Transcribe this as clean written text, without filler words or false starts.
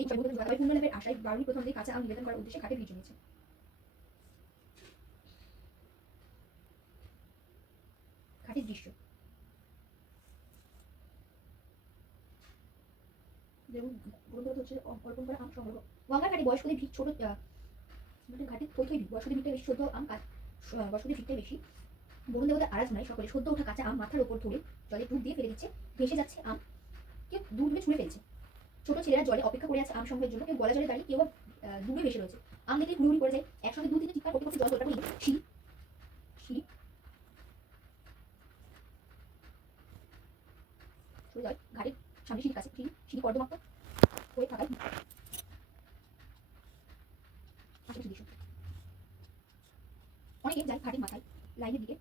এই পূর্ণলাভের আশায় বারুণী প্রথম দিকে কাঁচা আম নিবেদন করার উদ্দেশ্যে ঘাটে ভিড় জমিয়েছে। ঘাটের দৃশ্য হচ্ছে অর্পণ করা আম সংগ্রহ। গঙ্গার ঘাটে বয়স্কদের ভিড় ছোট ঘাটে থই থই ভিড়, বয়স্কদের ভিড়টা বেশি, সদ্য আম বয়স্কদের ভিড়টাই বেশি। বরুণ দেবতার আরাধনায় সকলে সদ্য ওঠা কাঁচা আম মাথার উপর ধরে জলে ডুব দিয়ে ফেলে দিচ্ছে, ভেসে যাচ্ছে আম, কেউ দূর দূরে ছুঁড়ে ফেলছে। ছোট ছেলেরা জলে অপেক্ষা করে আছে আম সংগ্রহের জন্য, কেউ গলা জলে দাঁড়িয়ে, কেউ দূরে ভেসে রয়েছে। আম দেখে হুড়ুহুড়ি করে যায়, একসঙ্গে দু তিনটে চিৎকার করতে করতে জল তোলটা করে সিঁড়ি সিঁড়ি সরে যায় ঘাটের সামনে, সিঁড়ির কাছে সিঁড়ি কর্দমাক্ত হয়ে থাকায় আশেপাশে দৃশ্য। অনেকে যায় ঘাটের মাথায় লাইনের দিকে